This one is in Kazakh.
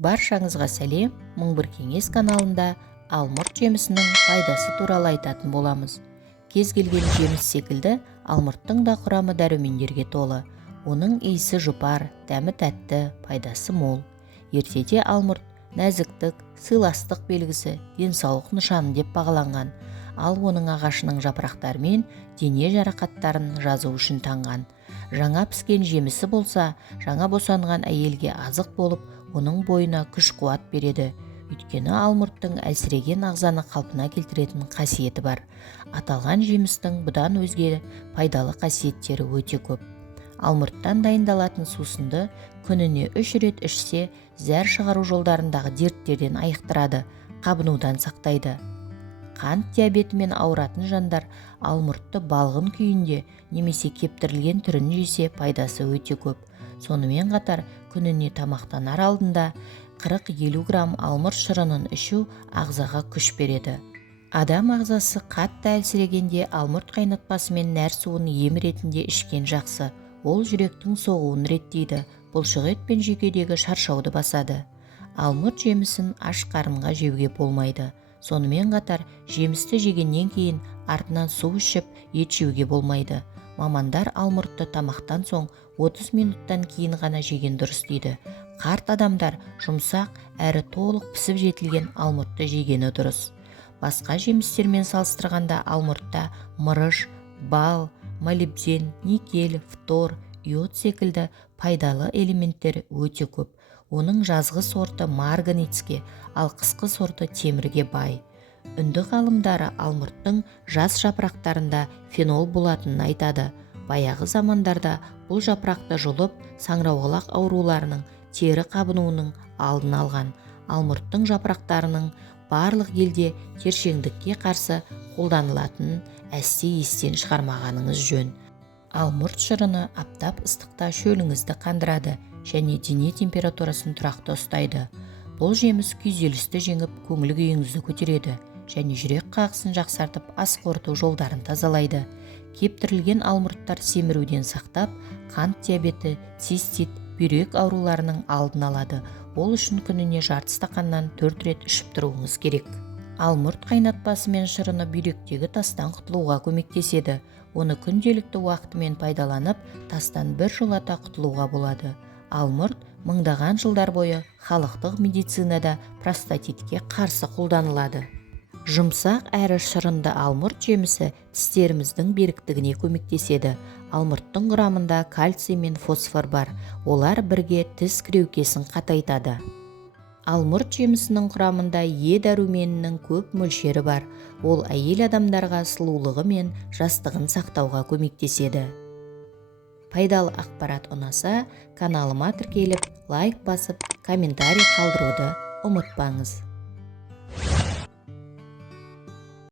Баршаңызға сәлем, мың бір кеңес каналында алмұрт жемісінің пайдасы туралы айтатын боламыз. Кез келген жеміс секілді алмұрттың да құрамы дәрумендерге толы. Оның иісі жұпар, дәмі тәтті, пайдасы мол. Ертеде алмұрт нәзіктік, сыйластық белгісі, денсаулық нышаны деп бағаланған. Ал оның ағашының жапырақтарымен дене жарақаттарын жазу үшін таңған. Жаңа піскен жемісі болса, жаңа босанған әйелге азық болып, оның бойына күш-қуат береді. Өйткені алмұрттың әлсіреген ағзаны қалпына келтіретін қасиеті бар. Аталған жемістің бұдан өзге пайдалы қасиеттері өте көп. Алмұрттан дайындалатын сусынды күніне 3 рет ішсе, зәр шығару жолдарындағы дерттерден айықтырады, қабынудан сақтайды. Қант диабетімен ауыратын жандар алмұртты балғын күйінде немесе кептірілген түрін жесе пайдасы өте көп. Сонымен қатар күніне тамақтанар алдында 40-50 грамм алмұрт шырынын ішу ағзаға күш береді. Адам ағзасы қатты әлсірегенде алмұрт қайнатпасымен нәр суын ем ретінде ішкен жақсы. Ол жүректің соғуын реттейді, бұлшық ет пен жүйкедегі шаршауды басады. Алмұрт жемісін аш қарынға жеуге болмайды. Сонымен қатар жемісті жегеннен кейін артынан су ішіп, ет жеуге болмайды. Мамандар алмұртты тамақтан соң 30 минуттан кейін ғана жеген дұрыс дейді. Қарт адамдар жұмсақ әрі толық пісіп жетілген алмұртты жегені дұрыс. Басқа жемістермен салыстырғанда алмұртта мырыш, бал, молибден, никель, фтор, иод секілді пайдалы элементтер өте көп. Оның жазғы сорты марганецке, ал қысқы сорты темірге бай. Үнді ғалымдары алмұрттың жас жапырақтарында фенол болатынын айтады. Баяғы замандарда бұл жапырақты жұлып, саңырауқұлақ ауруларының, тері қабынуының алдын алған. Алмұрттың жапырақтарының барлық елде тершеңдікке қарсы қолданылатынын әсте естен шығармағаныңыз жөн. Алмұрт шырыны аптап ыстықта шөліңізді қандырады және дене температурасын тұрақты ұстайды. Бұл жеміс күйзелісті жеңіп, көңіл күйіңізді көтереді және жүрек қағысын жақсартып, ас қорыту жолдарын тазалайды. Кептірілген алмұрттар семіруден сақтап, қант диабеті, цистит, бүйрек ауруларының алдын алады. Ол үшін күніне жарты стақаннан 4 рет ішіп тұруыңыз керек. Алмұрт қайнатпасы мен шырыны бүйректегі тастан құтылуға көмектеседі. Оны күнделікті уақытымен пайдаланып, тастан біржолата құтылуға болады. Алмұрт мыңдаған жылдар бойы халықтық медицинада простатитке қарсы қолданылады. Жұмсақ әрі шырынды алмұрт жемісі тістеріміздің беріктігіне көмектеседі. Алмұрттың құрамында кальций мен фосфор бар. Олар бірге тіс кіреукесін қатайтады. Алмұрт жемісінің құрамында Е дәруменінің көп мөлшері бар. Ол әйел адамдарға сұлулығы мен жастығын сақтауға көмектеседі. Пайдалы ақпарат ұнаса, каналыма тіркеліп, лайк басып, комментарий қалдыруды ұмытпаңыз.